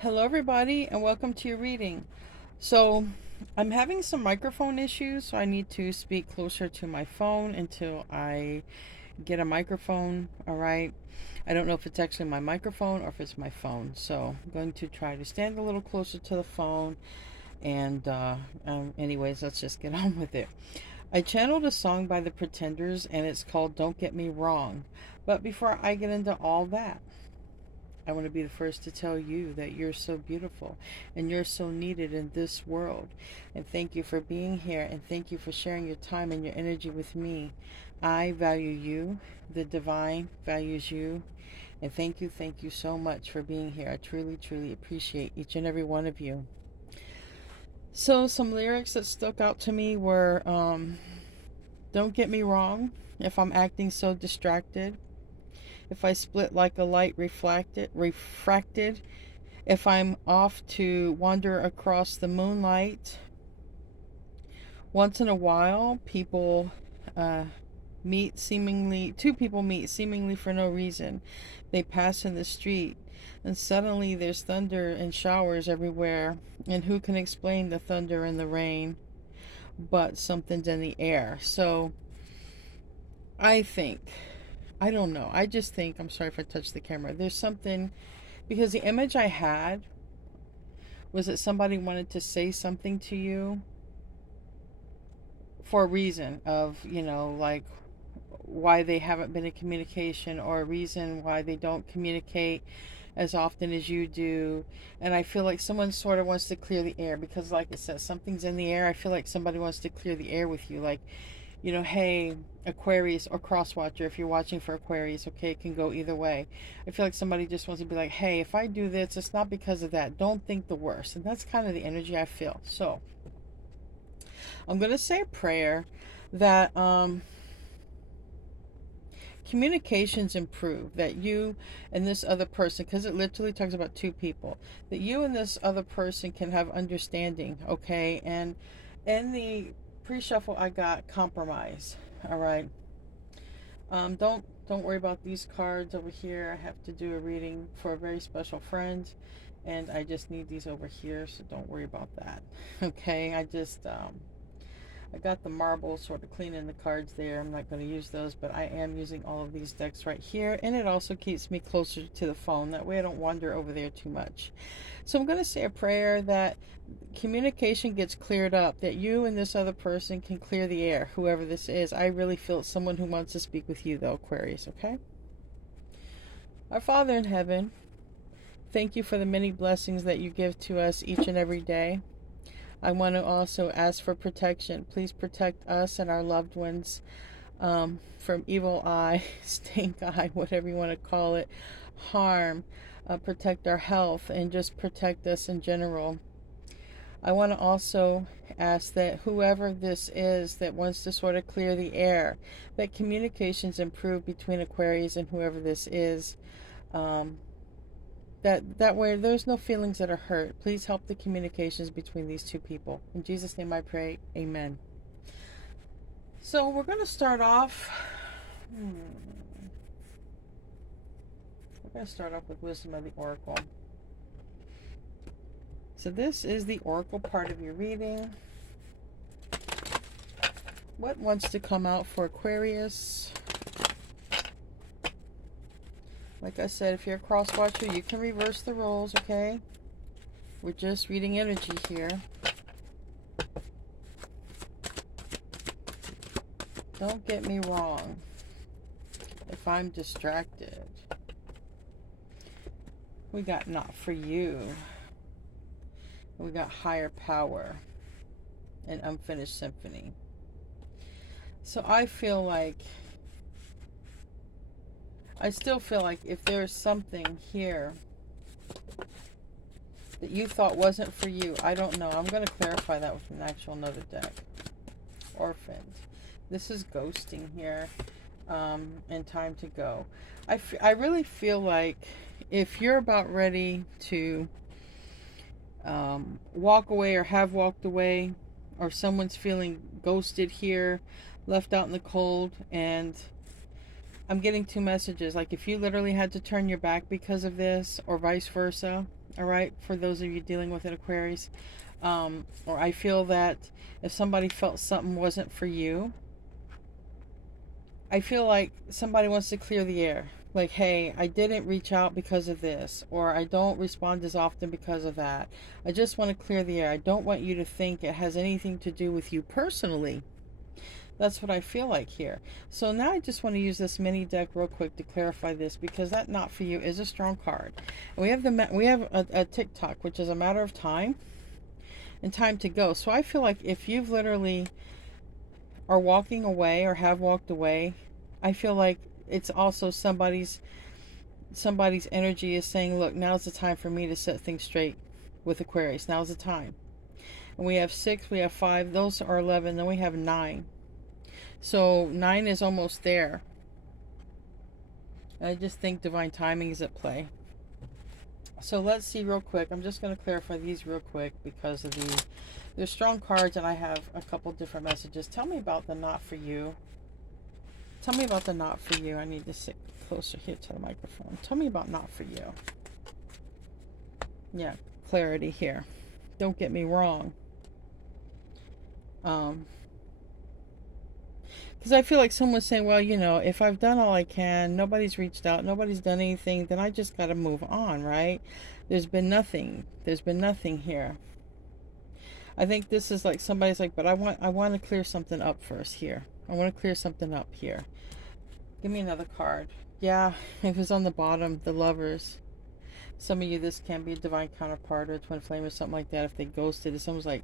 Hello, everybody, and welcome to your reading. So, I'm having some microphone issues, so I need to speak closer to my phone until I get a microphone. All right. I don't know if it's actually my microphone or if it's my phone, so I'm going to try to stand a little closer to the phone. Anyways, let's just get on with it. I channeled a song by the Pretenders, and it's called Don't Get Me Wrong. But before I get into all that, I want to be the first to tell you that you're so beautiful and you're so needed in this world. And thank you for being here, and thank you for sharing your time and your energy with me. I value you. The divine values you. And thank you so much for being here. I truly, truly appreciate each and every one of you. So, some lyrics that stuck out to me were don't get me wrong if I'm acting so distracted. If I split like a light refracted, if I'm off to wander across the moonlight. Once in a while, uh, two people meet seemingly for no reason. They pass in the street, and suddenly there's thunder and showers everywhere. And who can explain the thunder and the rain? But something's in the air. So I think, I don't know. I just think, I'm sorry if I touched the camera. There's something, because the image I had was that somebody wanted to say something to you for a reason of, like why they haven't been in communication, or a reason why they don't communicate as often as you do. And I feel like someone sort of wants to clear the air because, like it says, something's in the air. I feel like somebody wants to clear the air with you. Like, hey, Aquarius or Crosswatcher, if you're watching for Aquarius, okay, it can go either way. I feel like somebody just wants to be like, hey, if I do this, it's not because of that. Don't think the worst. And that's kind of the energy I feel. So I'm going to say a prayer that communications improve, that you and this other person, because it literally talks about two people, that you and this other person can have understanding, okay? And in the pre-shuffle I got compromise. All right. Don't worry about these cards over here. I have to do a reading for a very special friend, and I just need these over here, so don't worry about that. Okay, I got the marbles sort of cleaning the cards there. I'm not going to use those, but I am using all of these decks right here, and it also keeps me closer to the phone. That way I don't wander over there too much. So I'm going to say a prayer that communication gets cleared up, that you and this other person can clear the air, whoever this is. I really feel it's someone who wants to speak with you, though, Aquarius, okay? Our Father in heaven, thank you for the many blessings that you give to us each and every day. I want to also ask for protection. Please protect us and our loved ones from evil eye, stink eye, whatever you want to call it, harm. Protect our health and just protect us in general. I want to also ask that whoever this is that wants to sort of clear the air, that communications improve between Aquarius and whoever this is. That way there's no feelings that are hurt. Please help the communications between these two people. In Jesus' name I pray. Amen. So we're going to start off. We're going to start off with Wisdom of the Oracle. So this is the Oracle part of your reading. What wants to come out for Aquarius? Like I said, if you're a cross watcher, you can reverse the roles, okay? We're just reading energy here. Don't get me wrong. If I'm distracted, we got not for you. We got higher power and unfinished symphony. So I still feel like if there's something here that you thought wasn't for you, I don't know. I'm going to clarify that with an actual another deck. Orphaned. This is ghosting here, and time to go. I really feel like if you're about ready to walk away or have walked away, or someone's feeling ghosted here, left out in the cold, and I'm getting two messages. Like if you literally had to turn your back because of this, or vice versa, All right, for those of you dealing with an Aquarius. Or I feel that if somebody felt something wasn't for you, I feel like somebody wants to clear the air. Like, hey, I didn't reach out because of this, or I don't respond as often because of that. I just want to clear the air. I don't want you to think it has anything to do with you personally. That's what I feel like here. So now I just want to use this mini deck real quick to clarify this, because that not for you is a strong card. And we have a TikTok, which is a matter of time and time to go. So I feel like if you've literally are walking away or have walked away, I feel like it's also somebody's energy is saying, look, now's the time for me to set things straight with Aquarius. Now's the time. And we have 6, we have 5, those are 11, then we have 9. So 9 is almost there. I just think divine timing is at play. So let's see real quick. I'm just going to clarify these real quick because of these. They're strong cards, and I have a couple different messages. Tell me about the not for you. Tell me about the not for you. I need to sit closer here to the microphone. Tell me about not for you. Yeah, clarity here. Don't get me wrong. Because I feel like someone's saying, well, you know, if I've done all I can, nobody's reached out, nobody's done anything, then I just got to move on, right? There's been nothing. There's been nothing here. I think this is like somebody's like, but I want to clear something up first here. I want to clear something up here. Give me another card. Yeah, it was on the bottom, the Lovers. Some of you, this can be a divine counterpart or a twin flame or something like that. If they ghosted, if someone's like,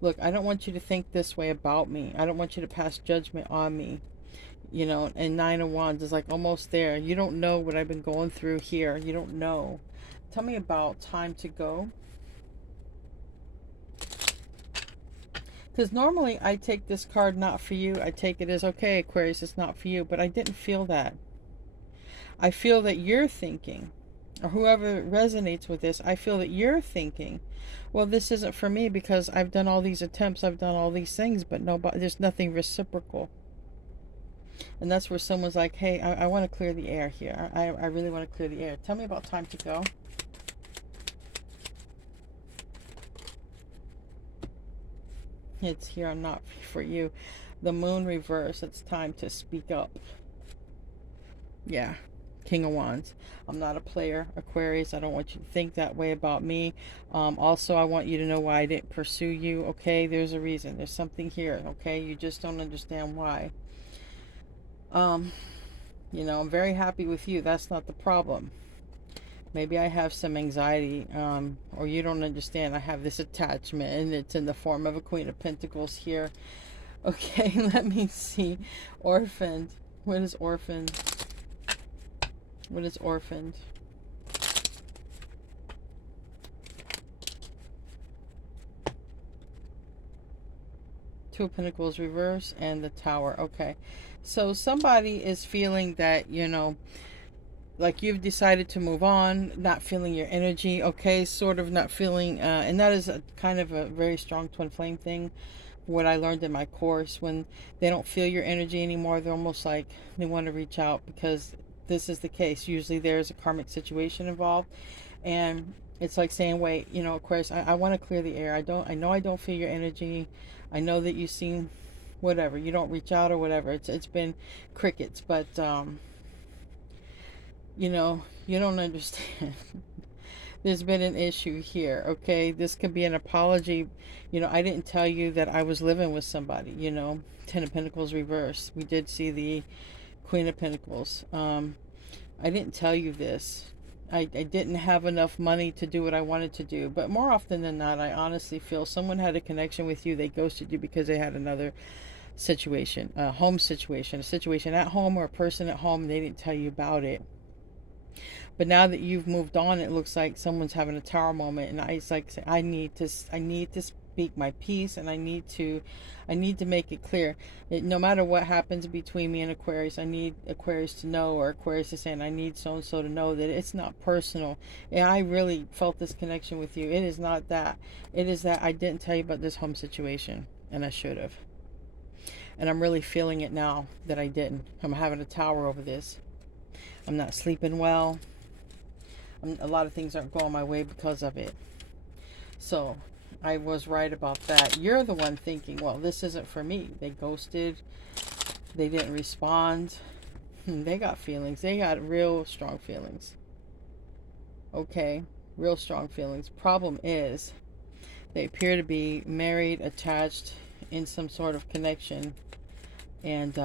look, I don't want you to think this way about me. I don't want you to pass judgment on me. You know, and 9 of Wands is like almost there. You don't know what I've been going through here. You don't know. Tell me about time to go. Because normally I take this card not for you. I take it as, okay, Aquarius, it's not for you. But I didn't feel that. I feel that you're thinking, or whoever resonates with this, I feel that you're thinking, well, this isn't for me because I've done all these attempts, I've done all these things, but nobody, there's nothing reciprocal. And that's where someone's like, hey, I want to clear the air here. I really want to clear the air. Tell me about time to go. It's here, I'm not for you. The Moon reverse, it's time to speak up. Yeah. King of Wands. I'm not a player, Aquarius. I don't want you to think that way about me. Also, I want you to know why I didn't pursue you. Okay, there's a reason. There's something here. Okay, you just don't understand why. You know, I'm very happy with you. That's not the problem. Maybe I have some anxiety, or you don't understand. I have this attachment, and it's in the form of a Queen of Pentacles here. Okay, let me see. Orphaned. What is orphaned? What is orphaned? Two of Pentacles reverse and the Tower. Okay. So somebody is feeling that, you know, like you've decided to move on, not feeling your energy. Okay. Sort of not feeling, and that is a kind of a very strong twin flame thing. What I learned in my course, when they don't feel your energy anymore, they're almost like they want to reach out, because this is the case. Usually there's a karmic situation involved, and it's like saying, wait, you know, Aquarius, I want to clear the air. I know I don't feel your energy. I know that you seem whatever, you don't reach out or whatever. It's been crickets, but you know, you don't understand. There's been an issue here. Okay, this could be an apology. You know, I didn't tell you that I was living with somebody. You know, 10 of Pentacles reverse. We did see the Queen of Pentacles. I didn't tell you this. I didn't have enough money to do what I wanted to do. But more often than not, I honestly feel someone had a connection with you. They ghosted you because they had another situation, a home situation, a situation at home or a person at home, and they didn't tell you about it. But now that you've moved on, it looks like someone's having a tower moment, and it's like, I need to speak my piece, and I need to make it clear. No matter what happens between me and Aquarius, I need Aquarius to know, or Aquarius is saying, I need so and so to know that it's not personal. And I really felt this connection with you. It is not that. It is that I didn't tell you about this home situation, and I should have. And I'm really feeling it now that I didn't. I'm having a tower over this. I'm not sleeping well. A lot of things aren't going my way because of it. So I was right about that. You're the one thinking, well, this isn't for me. They ghosted. They didn't respond. They got feelings. They got real strong feelings. Okay, real strong feelings. Problem is, they appear to be married, attached, in some sort of connection, and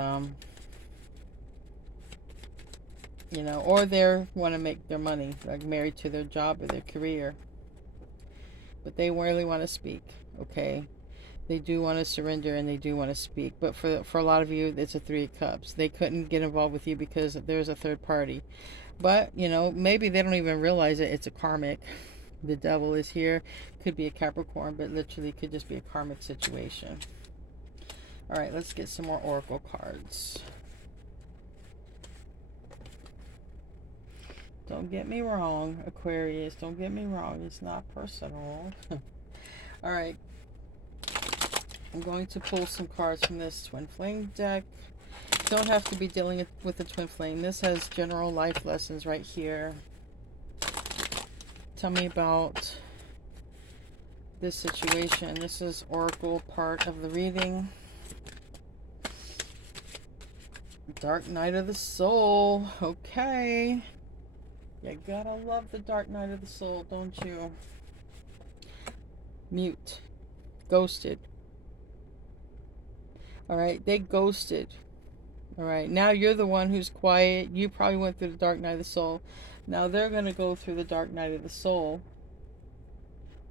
you know, or they want to make their money, like married to their job or their career, but they really want to speak. Okay, they do want to surrender and they do want to speak, but for a lot of you, it's a Three of Cups. They couldn't get involved with you because there's a third party. But you know, maybe they don't even realize it. It's a karmic. The devil is here. Could be a Capricorn, but literally could just be a karmic situation. All right, let's get some more oracle cards. Don't get me wrong, Aquarius. Don't get me wrong. It's not personal. All right. I'm going to pull some cards from this Twin Flame deck. Don't have to be dealing with the Twin Flame. This has general life lessons right here. Tell me about this situation. This is oracle part of the reading. Dark Night of the Soul. Okay. You gotta love the Dark Night of the Soul, don't you? Mute. Ghosted. Alright, they ghosted. Alright, now you're the one who's quiet. You probably went through the Dark Night of the Soul. Now they're going to go through the Dark Night of the Soul.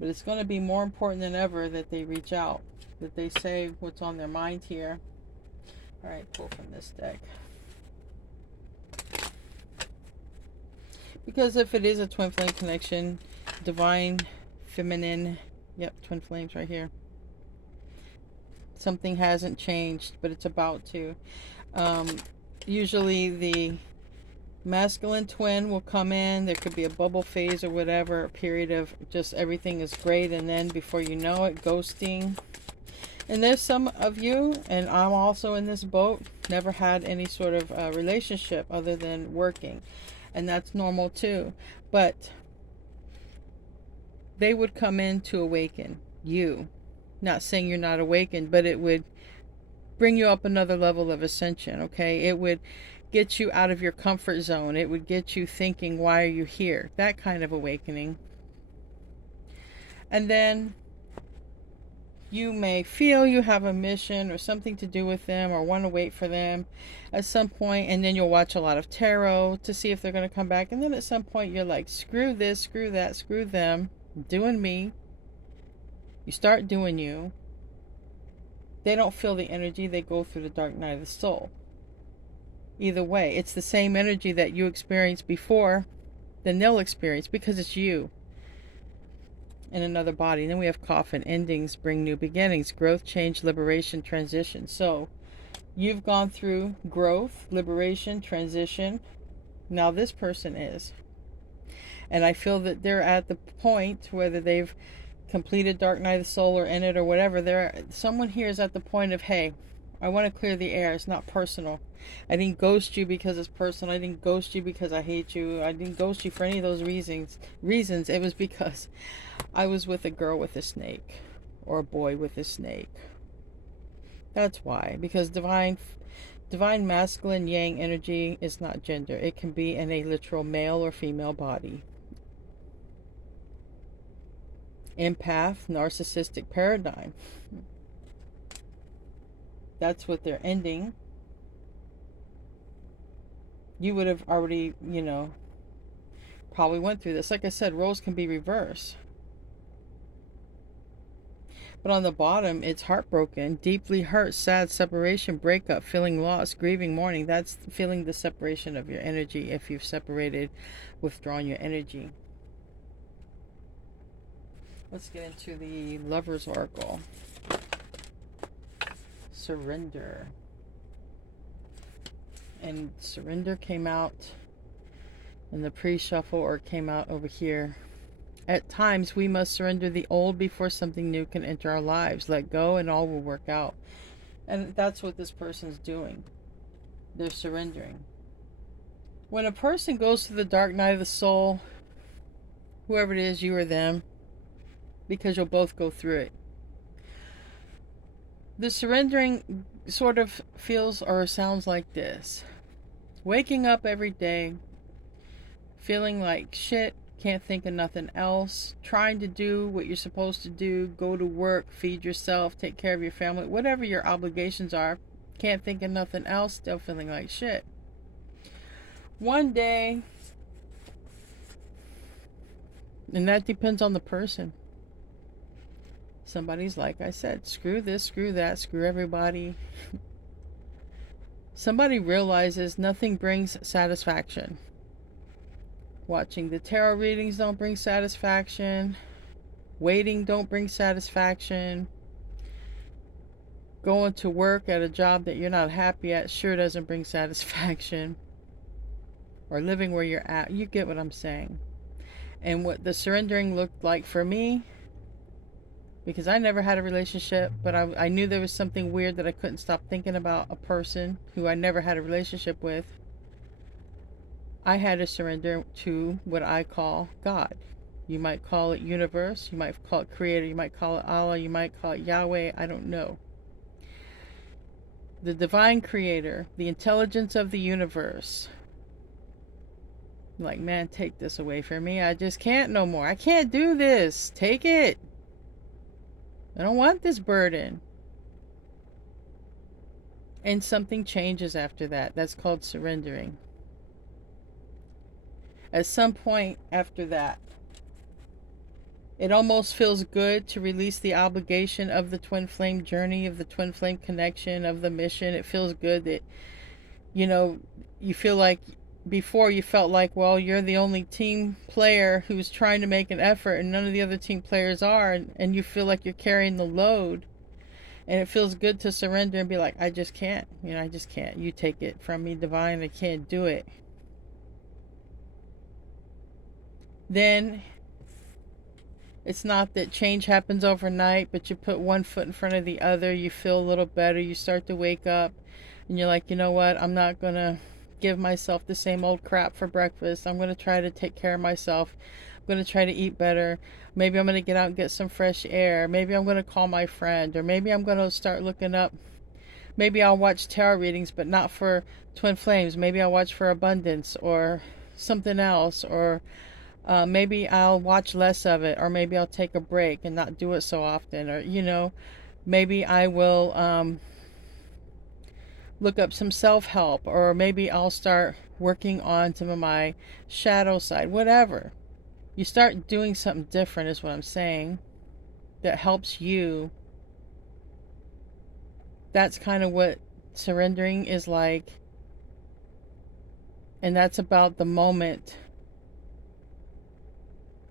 But it's going to be more important than ever that they reach out. That they say what's on their mind here. Alright, pull from this deck. Because if it is a Twin Flame connection, divine, feminine, yep, Twin Flames right here. Something hasn't changed, but it's about to. Usually the masculine twin will come in. There could be a bubble phase or whatever, a period of just everything is great, and then before you know it, ghosting. And there's some of you, and I'm also in this boat, never had any sort of relationship other than working. And that's normal too. But they would come in to awaken you. Not saying you're not awakened, but it would bring you up another level of ascension, okay? It would get you out of your comfort zone. It would get you thinking, why are you here? That kind of awakening. And then you may feel you have a mission or something to do with them or want to wait for them at some point, and then you'll watch a lot of tarot to see if they're going to come back. And then at some point you're like, screw this, screw that, screw them, I'm doing me. You start doing you. They don't feel the energy. They go through the Dark Night of the Soul. Either way, it's the same energy that you experienced before, then they'll experience, because it's you in another body. And then we have coffin. Endings bring new beginnings. Growth, change, liberation, transition. So you've gone through growth, liberation, transition. Now this person is. And I feel that they're at the point, whether they've completed Dark Night of the Soul or in it or whatever, someone here is at the point of, hey, I want to clear the air. It's not personal. I didn't ghost you because it's personal. I didn't ghost you because I hate you. I didn't ghost you for any of those reasons. It was because I was with a girl with a snake or a boy with a snake. That's why. Because divine masculine yang energy is not gender. It can be in a literal male or female body. Empath, narcissistic paradigm. That's what they're ending. You would have already, probably went through this. Like I said, roles can be reversed. But on the bottom, it's heartbroken, deeply hurt, sad, separation, breakup, feeling lost, grieving, mourning. That's feeling the separation of your energy. If you've separated, withdrawn your energy. Let's get into the Lover's Oracle. Surrender. And surrender came out in the pre-shuffle, or came out over here. At times, we must surrender the old before something new can enter our lives. Let go and all will work out. And that's what this person's doing. They're surrendering. When a person goes to the Dark Night of the Soul, whoever it is, you or them, because you'll both go through it. The surrendering sort of feels or sounds like this: waking up every day, feeling like shit, can't think of nothing else, trying to do what you're supposed to do, go to work, feed yourself, take care of your family, whatever your obligations are, can't think of nothing else, still feeling like shit. One day, and that depends on the person. Somebody's like I said, screw this, screw that, screw everybody. Somebody realizes nothing brings satisfaction. Watching the tarot readings don't bring satisfaction. Waiting don't bring satisfaction. Going to work at a job that you're not happy at sure doesn't bring satisfaction. Or living where you're at. You get what I'm saying. And what the surrendering looked like for me, because I never had a relationship, but I knew there was something weird that I couldn't stop thinking about a person who I never had a relationship with. I had to surrender to what I call God. You might call it universe, you might call it creator, you might call it Allah, you might call it Yahweh, I don't know. The divine creator, the intelligence of the universe. Like, man, take this away from me. I just can't no more. I can't do this. Take it. I don't want this burden. And something changes after that. That's called surrendering. At some point after that, it almost feels good to release the obligation of the twin flame journey, of the twin flame connection, of the mission. It feels good that, you feel like before you felt like, well, you're the only team player who's trying to make an effort and none of the other team players are, and you feel like you're carrying the load. And it feels good to surrender and be like, I just can't. I just can't. You take it from me, divine. I can't do it. Then it's not that change happens overnight, but you put one foot in front of the other. You feel a little better. You start to wake up and you're like, you know what? I'm not going to give myself the same old crap for breakfast. I'm going to try to take care of myself. I'm going to try to eat better. Maybe I'm going to get out and get some fresh air. Maybe I'm going to call my friend, or maybe I'm going to start looking up. Maybe I'll watch tarot readings, but not for twin flames. Maybe I'll watch for abundance or something else, or maybe I'll watch less of it, or maybe I'll take a break and not do it so often, or maybe I will look up some self-help, or maybe I'll start working on some of my shadow side, whatever. You start doing something different is what I'm saying, that helps you. That's kind of what surrendering is like. And that's about the moment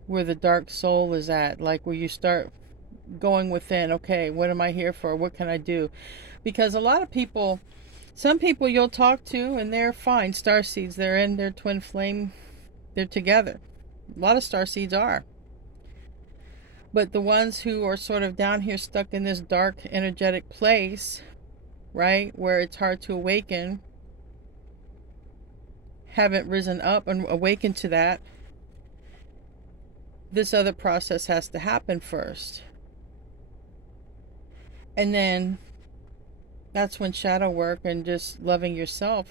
where the dark soul is at, like where you start going within. Okay, what am I here for? What can I do? Because a lot of people, some people you'll talk to and they're fine, starseeds, they're in their twin flame, they're together. A lot of starseeds are. But the ones who are sort of down here stuck in this dark energetic place, right, where it's hard to awaken, haven't risen up and awakened to that, this other process has to happen first. And then that's when shadow work and just loving yourself,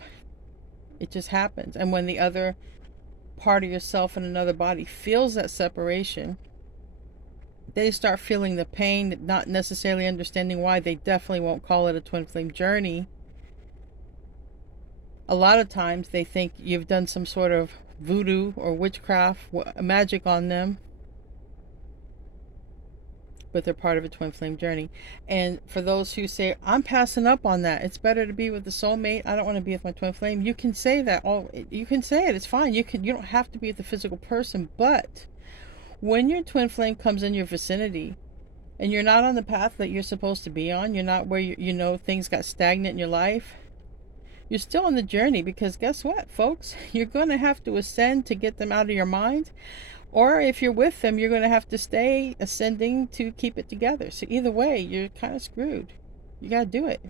it just happens. And when the other part of yourself in another body feels that separation, they start feeling the pain, not necessarily understanding why. They definitely won't call it a twin flame journey. A lot of times they think you've done some sort of voodoo or witchcraft, magic on them, but they're part of a twin flame journey. And for those who say, I'm passing up on that, it's better to be with the soulmate, I don't want to be with my twin flame, you can say that. You can say it, it's fine. You don't have to be with the physical person. But when your twin flame comes in your vicinity and you're not on the path that you're supposed to be on, you're not where things got stagnant in your life, you're still on the journey. Because guess what, folks, you're going to have to ascend to get them out of your mind. Or if you're with them, you're going to have to stay ascending to keep it together. So either way, you're kind of screwed. You got to do it.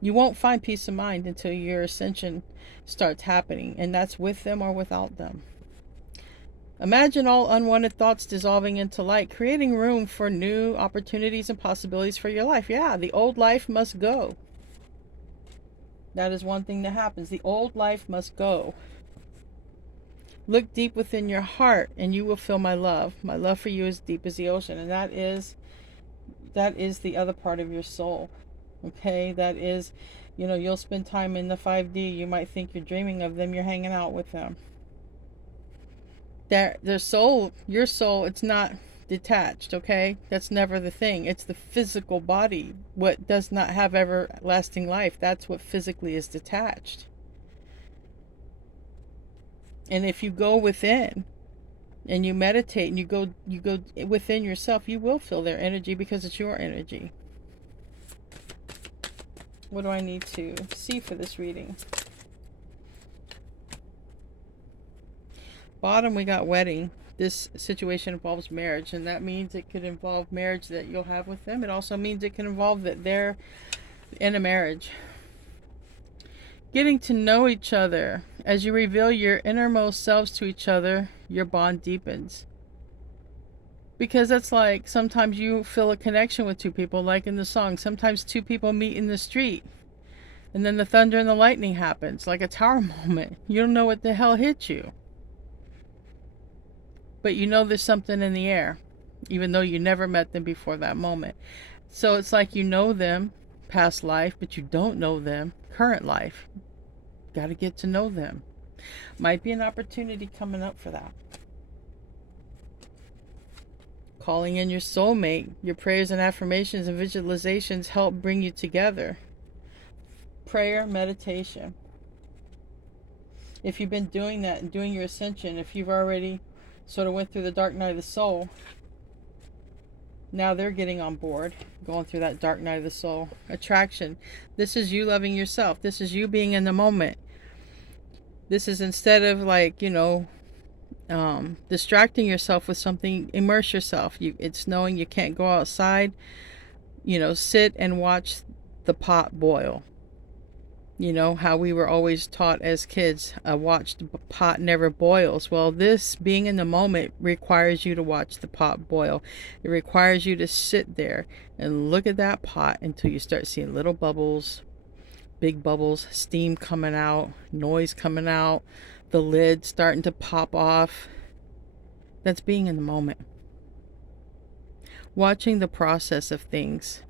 You won't find peace of mind until your ascension starts happening. And that's with them or without them. Imagine all unwanted thoughts dissolving into light, creating room for new opportunities and possibilities for your life. Yeah, the old life must go. That is one thing that happens. The old life must go. Look deep within your heart and you will feel my love. My love for you is deep as the ocean. And that is the other part of your soul. Okay, that is, you'll spend time in the 5D. You might think you're dreaming of them. You're hanging out with them. Their soul, your soul, it's not detached. Okay, that's never the thing. It's the physical body. What does not have everlasting life, that's what physically is detached. And if you go within and you meditate and you go within yourself, you will feel their energy because it's your energy. What do I need to see for this reading? Bottom, we got wedding. This situation involves marriage, and that means it could involve marriage that you'll have with them. It also means it can involve that they're in a marriage. Getting to know each other. As you reveal your innermost selves to each other, your bond deepens. Because that's like, sometimes you feel a connection with two people, like in the song. Sometimes two people meet in the street, and then the thunder and the lightning happens, like a tower moment. You don't know what the hell hit you. But you know there's something in the air, even though you never met them before that moment. So it's like you know them past life, but you don't know them current life. Got to get to know them. Might be an opportunity coming up for that. Calling in your soulmate. Your prayers and affirmations and visualizations help bring you together. Prayer, meditation. If you've been doing that and doing your ascension, if you've already sort of went through the dark night of the soul, now they're getting on board, going through that dark night of the soul. Attraction. This is you loving yourself. This is you being in the moment. This is, instead of distracting yourself with something, immerse yourself. It's knowing you can't go outside. Sit and watch the pot boil. How we were always taught as kids, watch the pot never boils. Well, this being in the moment requires you to watch the pot boil. It requires you to sit there and look at that pot until you start seeing little bubbles, big bubbles, steam coming out, noise coming out, the lid starting to pop off. That's being in the moment. Watching the process of things.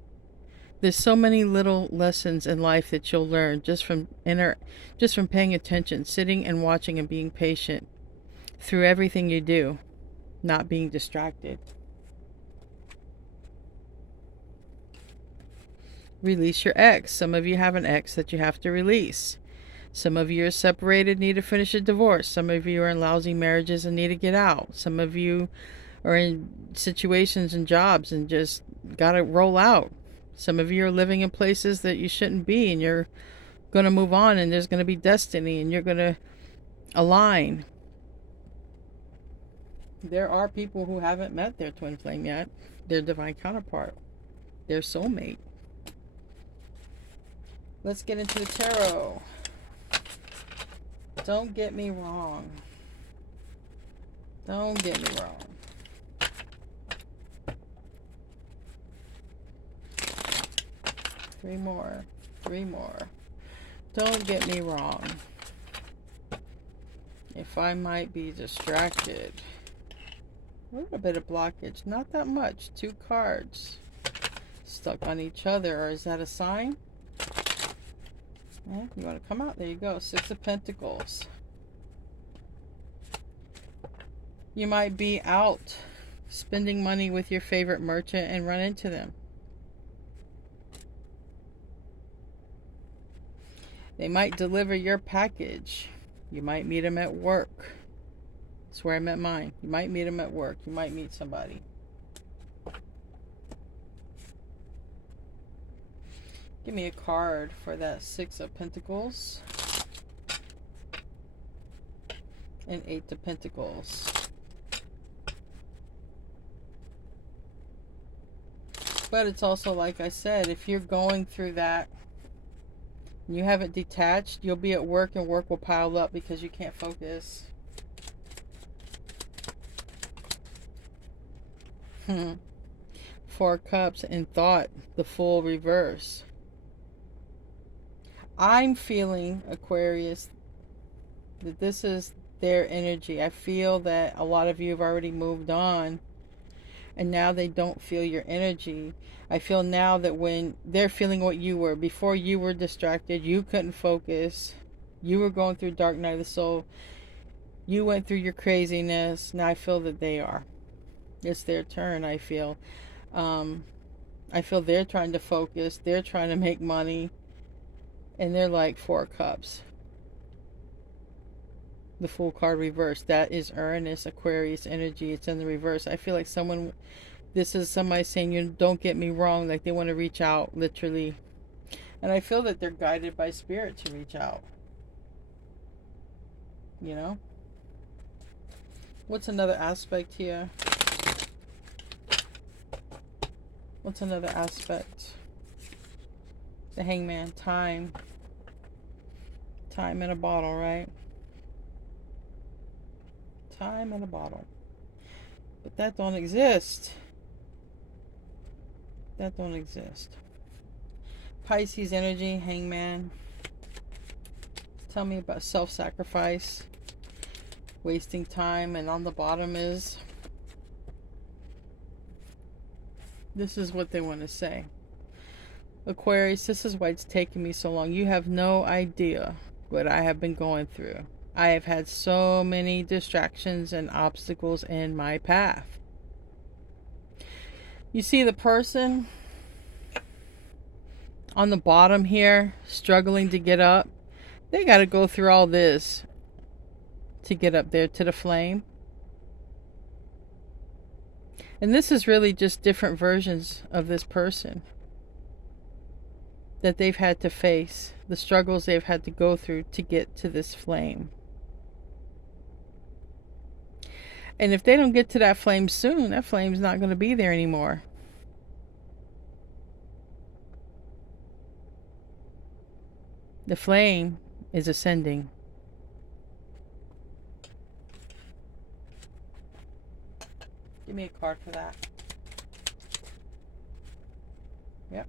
There's so many little lessons in life that you'll learn just from paying attention, sitting and watching and being patient through everything you do, not being distracted. Release your ex. Some of you have an ex that you have to release. Some of you are separated, need to finish a divorce. Some of you are in lousy marriages and need to get out. Some of you are in situations and jobs and just got to roll out. Some of you are living in places that you shouldn't be, and you're going to move on, and there's going to be destiny, and you're going to align. There are people who haven't met their twin flame yet, their divine counterpart, their soulmate. Let's get into the tarot. Don't get me wrong. Don't get me wrong. Three more. Don't get me wrong. If I might be distracted. A little bit of blockage. Not that much. 2 cards. Stuck on each other. Or is that a sign? Yeah, you want to come out? There you go. 6 of Pentacles. You might be out spending money with your favorite merchant and run into them. They might deliver your package. You might meet them at work. That's where I met mine. You might meet them at work. You might meet somebody. Give me a card for that 6 of Pentacles. And 8 of Pentacles. But it's also, like I said, if you're going through that, you haven't detached, you'll be at work and work will pile up because you can't focus. Four Cups in thought, the full reverse. I'm feeling, Aquarius, that this is their energy. I feel that a lot of you have already moved on and now they don't feel your energy. I feel now that when they're feeling what you were, before you were distracted, you couldn't focus, you were going through dark night of the soul, you went through your craziness. Now I feel that they are. It's their turn, I feel. Um, I feel they're trying to focus, they're trying to make money, and they're like Four Cups. The Fool card reverse. That is Uranus, Aquarius energy. It's in the reverse. I feel like this is somebody saying, you don't get me wrong, like they want to reach out, literally. And I feel that they're guided by spirit to reach out. You know? What's another aspect here? What's another aspect? The Hangman. Time. Time in a bottle, right? Time in a bottle. But that don't exist. That don't exist. Pisces energy, Hangman. Tell me about self-sacrifice, wasting time, and on the bottom is, this is what they want to say. Aquarius, this is why it's taken me so long. You have no idea what I have been going through. I have had so many distractions and obstacles in my path. You see the person on the bottom here struggling to get up? They got to go through all this to get up there to the flame. And this is really just different versions of this person that they've had to face, the struggles they've had to go through to get to this flame. And if they don't get to that flame soon, that flame's not going to be there anymore. The flame is ascending. Give me a card for that. Yep.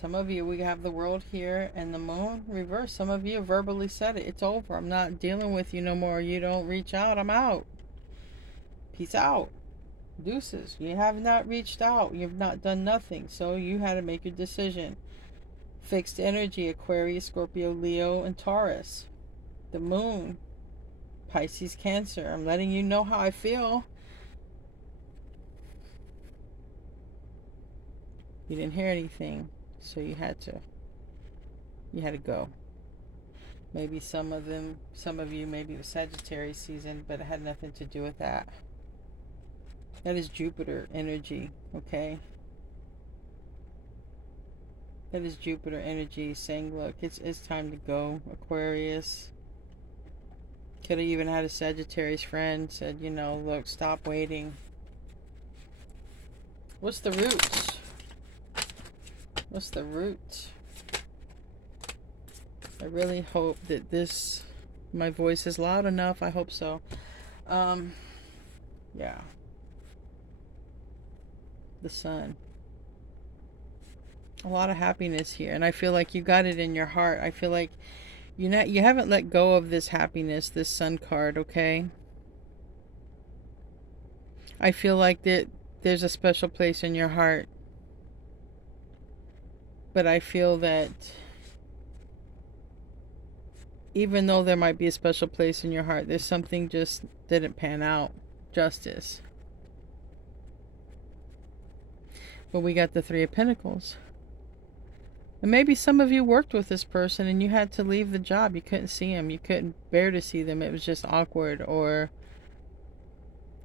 Some of you, we have the world here and the moon reversed. Some of you verbally said it. It's over. I'm not dealing with you no more. You don't reach out. I'm out. Peace out. Deuces. You have not reached out. You've not done nothing. So you had to make your decision. Fixed energy, Aquarius, Scorpio, Leo, and Taurus. The moon, Pisces, Cancer. I'm letting you know how I feel. You didn't hear anything. So you had to go. Maybe some of you, maybe it was Sagittarius season, but it had nothing to do with that. That is Jupiter energy, okay? That is Jupiter energy saying, look, it's time to go, Aquarius. Could have even had a Sagittarius friend said, you know, look, stop waiting. What's the root? What's the root? I really hope that my voice is loud enough. I hope so. Yeah. The sun. A lot of happiness here. And I feel like you got it in your heart. I feel like you haven't let go of this happiness, this sun card, okay? I feel like there's a special place in your heart. But I feel that even though there might be a special place in your heart, there's something just didn't pan out. Justice. But we got the Three of Pentacles. And maybe some of you worked with this person and you had to leave the job. You couldn't see them. You couldn't bear to see them. It was just awkward. Or,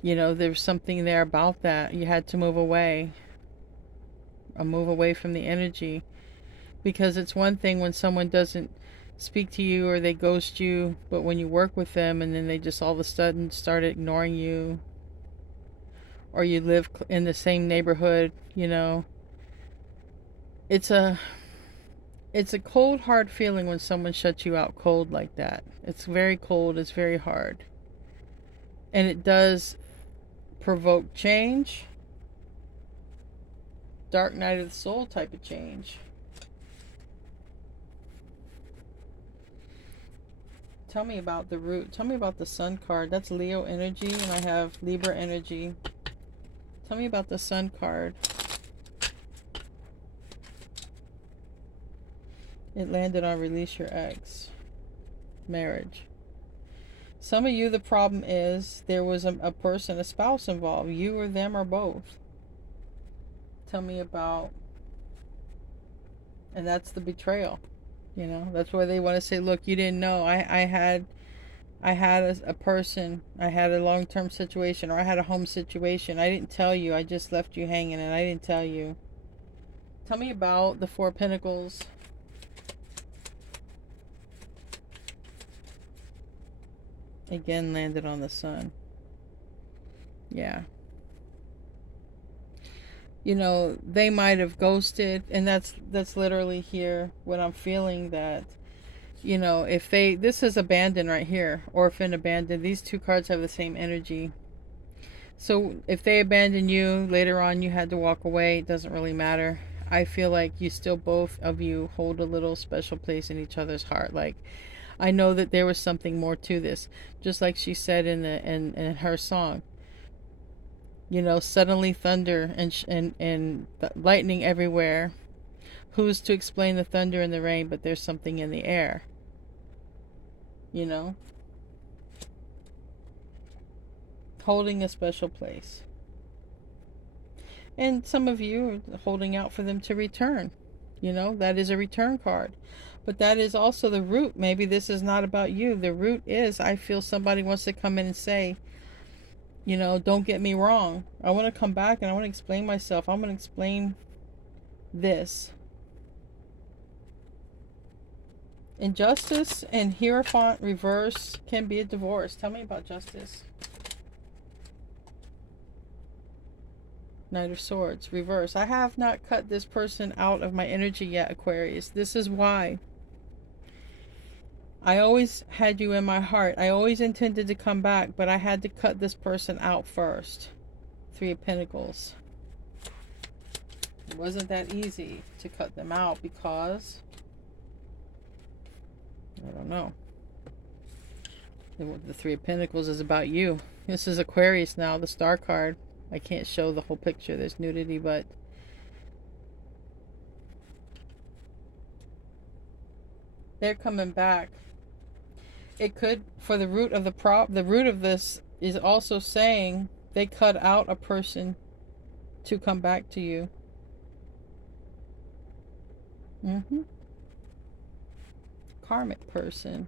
you know, there was something there about that. You had to move away. Or move away from the energy. Because it's one thing when someone doesn't speak to you or they ghost you, but when you work with them and then they just all of a sudden start ignoring you, or you live in the same neighborhood, you know, it's a cold, hard feeling when someone shuts you out cold like that. It's very cold. It's very hard. And it does provoke change. Dark night of the soul type of change. Tell me about the root. Tell me about the sun card. That's Leo energy, and I have Libra energy. Tell me about the sun card. It landed on release your ex. Marriage. Some of you, the problem is there was a person, a spouse involved. You or them or both. Tell me about... And that's the betrayal. You know, that's where they want to say, look, you didn't know. I had a person, I had a long-term situation, or I had a home situation. I didn't tell you. I just left you hanging, and I didn't tell you. Tell me about the Four of Pentacles. Again, landed on the sun. Yeah. You know, they might have ghosted, and that's literally here what I'm feeling, that, you know, if they, this is abandon right here, orphan, abandon. These two cards have the same energy. So if they abandon you, later on you had to walk away, it doesn't really matter. I feel like you still, both of you, hold a little special place in each other's heart. Like, I know that there was something more to this, just like she said in her song. You know, suddenly thunder and lightning everywhere. Who's to explain the thunder and the rain, but there's something in the air. You know? Holding a special place. And some of you are holding out for them to return. You know, that is a return card. But that is also the root. Maybe this is not about you. The root is, I feel somebody wants to come in and say, you know, don't get me wrong. I want to come back and I want to explain myself. I'm going to explain this. Injustice and Hierophant reverse can be a divorce. Tell me about justice. Knight of Swords reverse. I have not cut this person out of my energy yet, Aquarius. This is why. I always had you in my heart. I always intended to come back, but I had to cut this person out first. Three of Pentacles. It wasn't that easy to cut them out because, I don't know. The Three of Pentacles is about you. This is Aquarius now, the star card. I can't show the whole picture. There's nudity, but they're coming back. It could, for the root of the root of this is also saying they cut out a person to come back to you. Karmic person.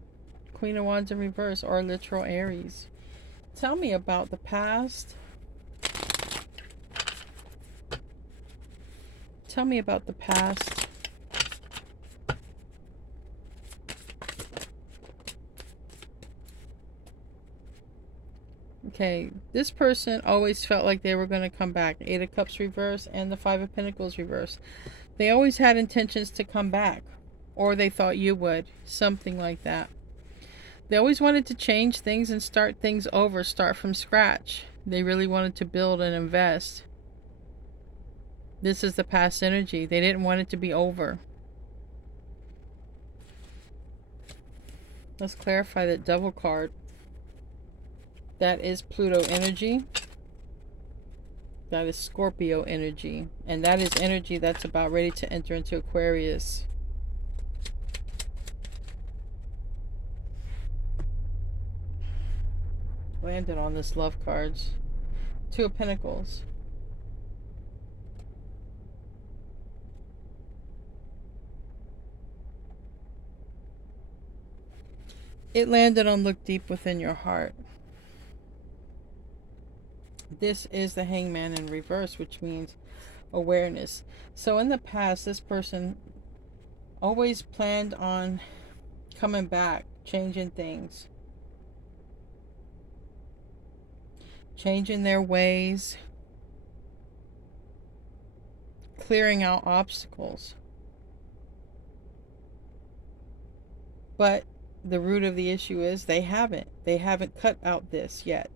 Queen of Wands in reverse, or literal Aries. Tell me about the past. Tell me about the past. Okay, this person always felt like they were going to come back. Eight of Cups reverse and the Five of Pentacles reverse. They always had intentions to come back. Or they thought you would. Something like that. They always wanted to change things and start things over. Start from scratch. They really wanted to build and invest. This is the past energy. They didn't want it to be over. Let's clarify that Devil card. That is Pluto energy. That is Scorpio energy. And that is energy that's about ready to enter into Aquarius. Landed on this love cards. Two of Pentacles. It landed on look deep within your heart. This is the Hangman in reverse, which means awareness. So in the past, this person always planned on coming back, changing things, changing their ways, clearing out obstacles. But the root of the issue is they haven't cut out this yet.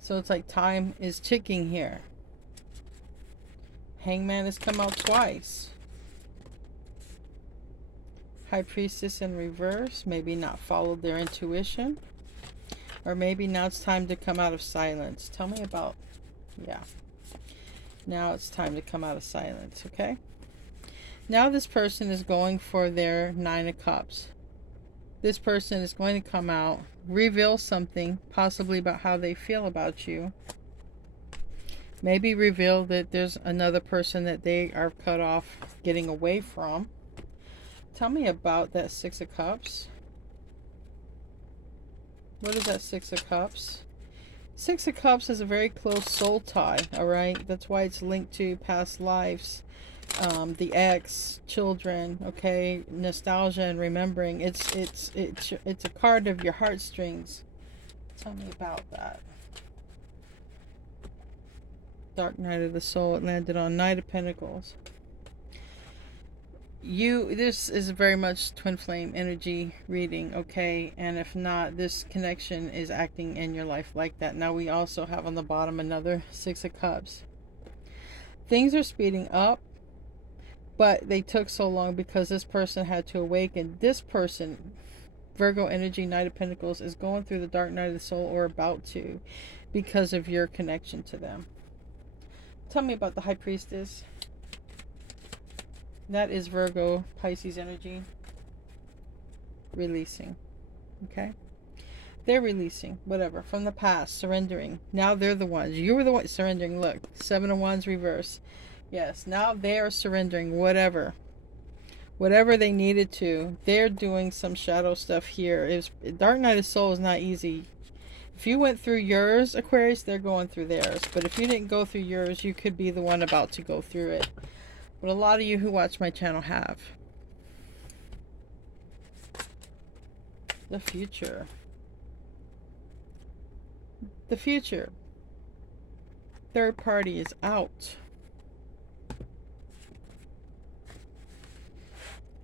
So it's like time is ticking here. Hangman has come out twice. High Priestess in reverse. Maybe not followed their intuition. Or maybe now it's time to come out of silence. Tell me about... Yeah. Now it's time to come out of silence, okay? Now this person is going for their 9 of Cups. This person is going to come out, reveal something, possibly about how they feel about you. Maybe reveal that there's another person that they are cut off, getting away from. Tell me about that 6 of Cups. What is that 6 of Cups? 6 of Cups is a very close soul tie, alright? That's why it's linked to past lives, the ex, children, okay? Nostalgia and remembering. It's a card of your heartstrings. Tell me about that. Dark Night of the Soul. It landed on Knight of Pentacles. This is very much twin flame energy reading, okay? And if not, this connection is acting in your life like that. Now we also have on the bottom another 6 of Cups. Things are speeding up, but they took so long because this person had to awaken. This person, Virgo energy, Knight of Pentacles, is going through the dark night of the soul, or about to, because of your connection to them. Tell me about the High Priestess. That is Virgo, Pisces energy. Releasing. Okay? They're releasing, whatever, from the past, surrendering. Now they're the ones. You were the one surrendering. Look, 7 of Wands reverse. Yes, now they are surrendering whatever. Whatever they needed to. They're doing some shadow stuff here. Dark Night of Soul is not easy. If you went through yours, Aquarius, they're going through theirs. But if you didn't go through yours, you could be the one about to go through it. But a lot of you who watch my channel have. The future. The future. Third party is out.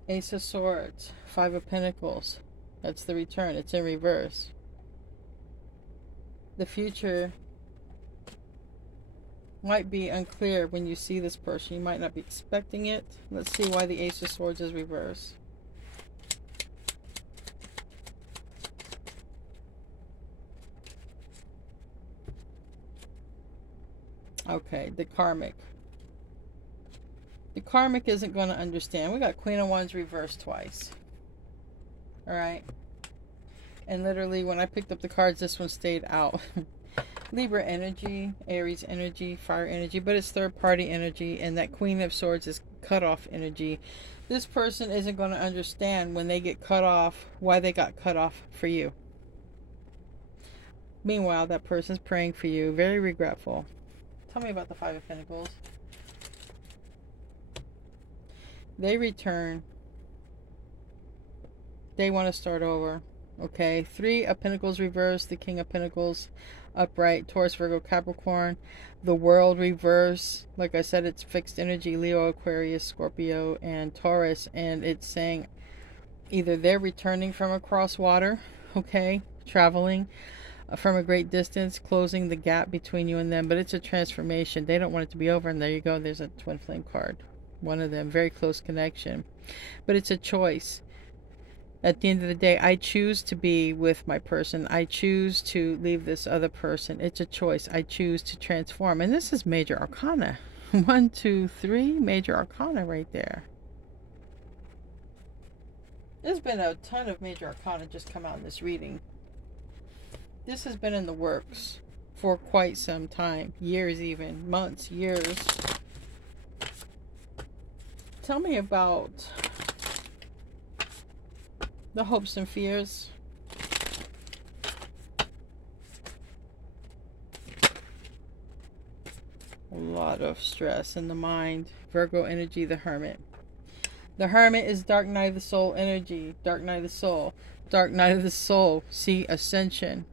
Ace of Swords. 5 of Pentacles. That's the return. It's in reverse. The future might be unclear when you see this person. You might not be expecting it. Let's see why the Ace of Swords is reversed. Okay, the karmic. The karmic isn't going to understand. We got Queen of Wands reversed twice. Alright. And literally when I picked up the cards, this one stayed out. Libra energy, Aries energy, fire energy, but it's third party energy, and that Queen of Swords is cut off energy. This person isn't going to understand when they get cut off, why they got cut off for you. Meanwhile, that person's praying for you, very regretful. Tell me about the 5 of Pentacles. They return. They want to start over. Okay, 3 of Pentacles reversed, the King of Pentacles upright, Taurus, Virgo, Capricorn, the World reverse. Like I said, it's fixed energy, Leo, Aquarius, Scorpio, and Taurus, and it's saying either they're returning from across water, okay, traveling from a great distance, closing the gap between you and them, but it's a transformation. They don't want it to be over, and there you go, there's a twin flame card. One of them, very close connection, but it's a choice. At the end of the day, I choose to be with my person. I choose to leave this other person. It's a choice. I choose to transform. And this is major arcana. 1, 2, 3 major arcana right there. There's been a ton of major arcana just come out in this reading. This has been in the works for quite some time. Years even. Months, years. Tell me about the hopes and fears. A lot of stress in the mind. Virgo energy, the Hermit. The Hermit is dark night of the soul energy. Dark night of the soul. Dark night of the soul. See, ascension.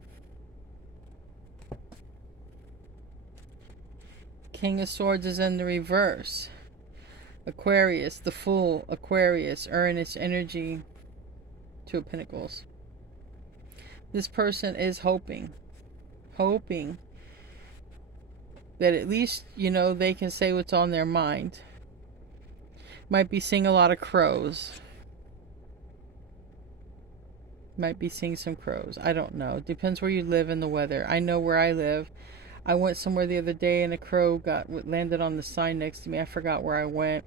King of Swords is in the reverse. Aquarius, the Fool. Aquarius, Uranus energy. 2 of Pentacles. This person is hoping that at least, you know, they can say what's on their mind. Might be seeing a lot of crows. Might be seeing some crows. I don't know. Depends where you live and the weather. I know where I live. I went somewhere the other day and a crow landed on the sign next to me. I forgot where I went.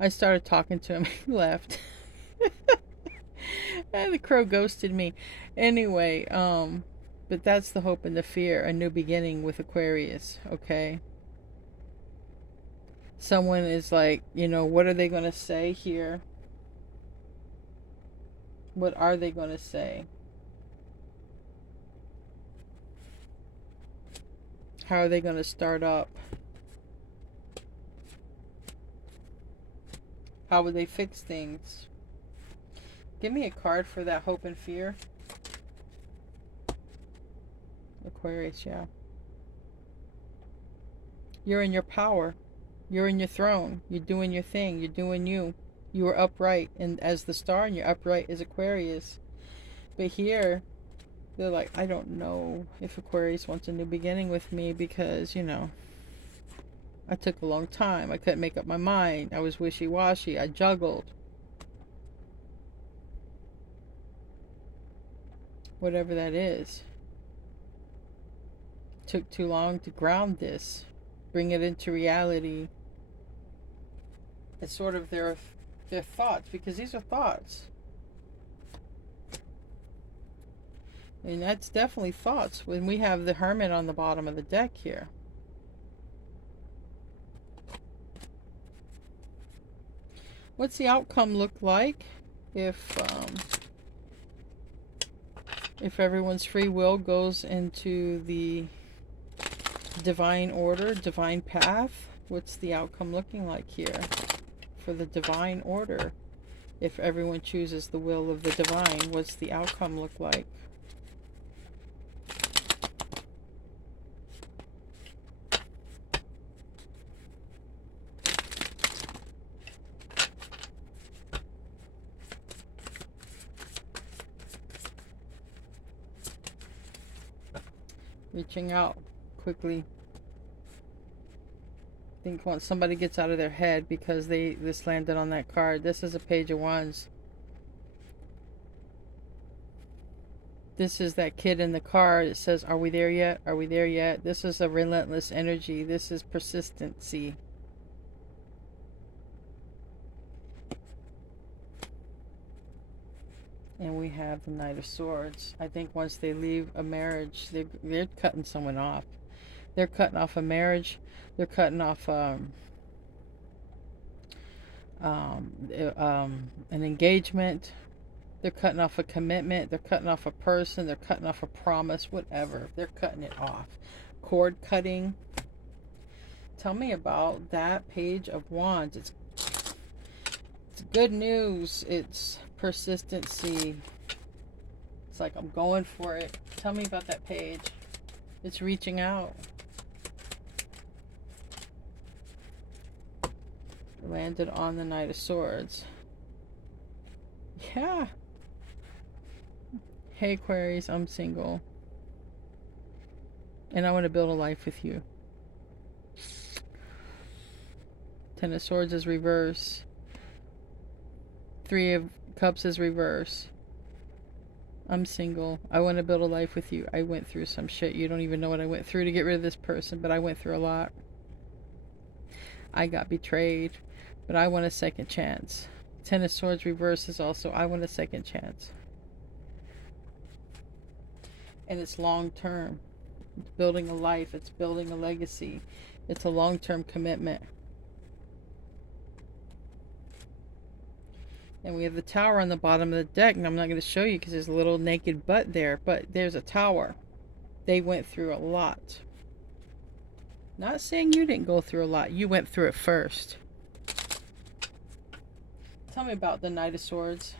I started talking to him. He left. And the crow ghosted me. Anyway, but that's the hope and the fear. A new beginning with Aquarius, okay? Someone is like, you know, what are they going to say here? What are they going to say? How are they going to start up? How would they fix things? Give me a card for that hope and fear. Aquarius, yeah. You're in your power. You're in your throne. You're doing your thing. You're doing you. You are upright. And as the star in your upright is Aquarius. But here, they're like, I don't know if Aquarius wants a new beginning with me because, you know, I took a long time. I couldn't make up my mind. I was wishy-washy. I juggled. Whatever that is. Took too long to ground this. Bring it into reality. It's sort of their thoughts, because these are thoughts. And that's definitely thoughts when we have the Hermit on the bottom of the deck here. What's the outcome look like if everyone's free will goes into the divine order, divine path? What's the outcome looking like here for the divine order? If everyone chooses the will of the divine, what's the outcome look like? Reaching out quickly. I think once somebody gets out of their head because this landed on that card. This is a Page of Wands. This is that kid in the car. It says, are we there yet? Are we there yet? This is a relentless energy. This is persistency. And we have the Knight of Swords. I think once they leave a marriage, they're cutting someone off. They're cutting off a marriage. They're cutting off an engagement. They're cutting off a commitment. They're cutting off a person. They're cutting off a promise. Whatever. They're cutting it off. Cord cutting. Tell me about that Page of Wands. It's good news. It's persistency. It's like I'm going for it. Tell me about that page. It's reaching out. Landed on the Knight of Swords. Yeah. Hey Aquarius, I'm single. And I want to build a life with you. Ten of Swords is reverse. Three of Cups is reverse. I'm single. I want to build a life with you. I went through some shit. You don't even know what I went through to get rid of this person, but I went through a lot. I got betrayed, but I want a second chance. Ten of Swords reverse is also, I want a second chance. And it's long term. It's building a life. It's building a legacy. It's a long-term commitment. And we have the Tower on the bottom of the deck. And I'm not going to show you because there's a little naked butt there. But there's a tower. They went through a lot. Not saying you didn't go through a lot. You went through it first. Tell me about the Knight of Swords.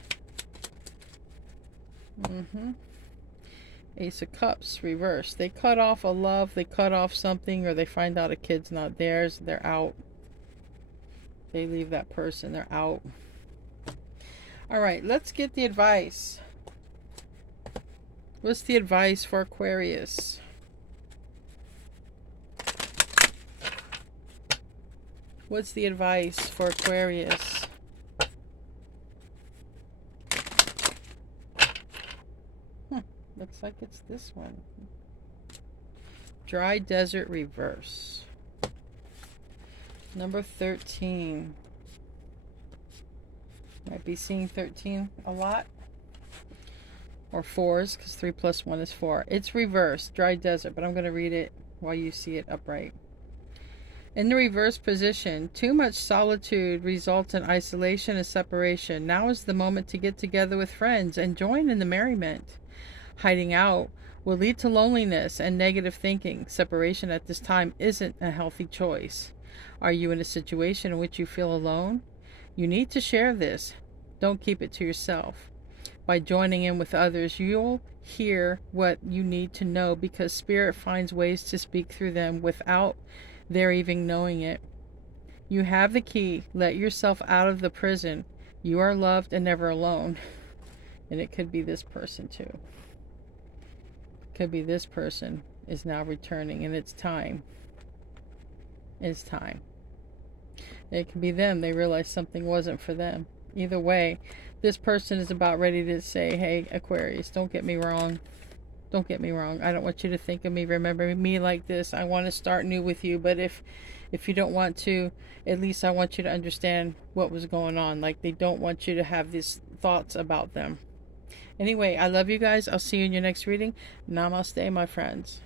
Ace of Cups, reverse. They cut off a love. They cut off something. Or they find out a kid's not theirs. They're out. They leave that person. They're out. Alright, let's get the advice. What's the advice for Aquarius? What's the advice for Aquarius? Looks like it's this one. Dry desert reverse. Number 13. Might be seeing 13 a lot. Or 4s, because 3 plus 1 is 4. It's reversed, dry desert, but I'm going to read it while you see it upright. In the reverse position, too much solitude results in isolation and separation. Now is the moment to get together with friends and join in the merriment. Hiding out will lead to loneliness and negative thinking. Separation at this time isn't a healthy choice. Are you in a situation in which you feel alone? You need to share this. Don't keep it to yourself. By joining in with others, you'll hear what you need to know, because Spirit finds ways to speak through them without their even knowing it. You have the key. Let yourself out of the prison. You are loved and never alone. And it could be this person too. Could be this person is now returning, and it's time. It's time. It could be them. They realize something wasn't for them. Either way, this person is about ready to say, hey, Aquarius, don't get me wrong. Don't get me wrong. I don't want you to think of me, remember me like this. I want to start new with you. But if you don't want to, at least I want you to understand what was going on. Like, they don't want you to have these thoughts about them. Anyway, I love you guys. I'll see you in your next reading. Namaste, my friends.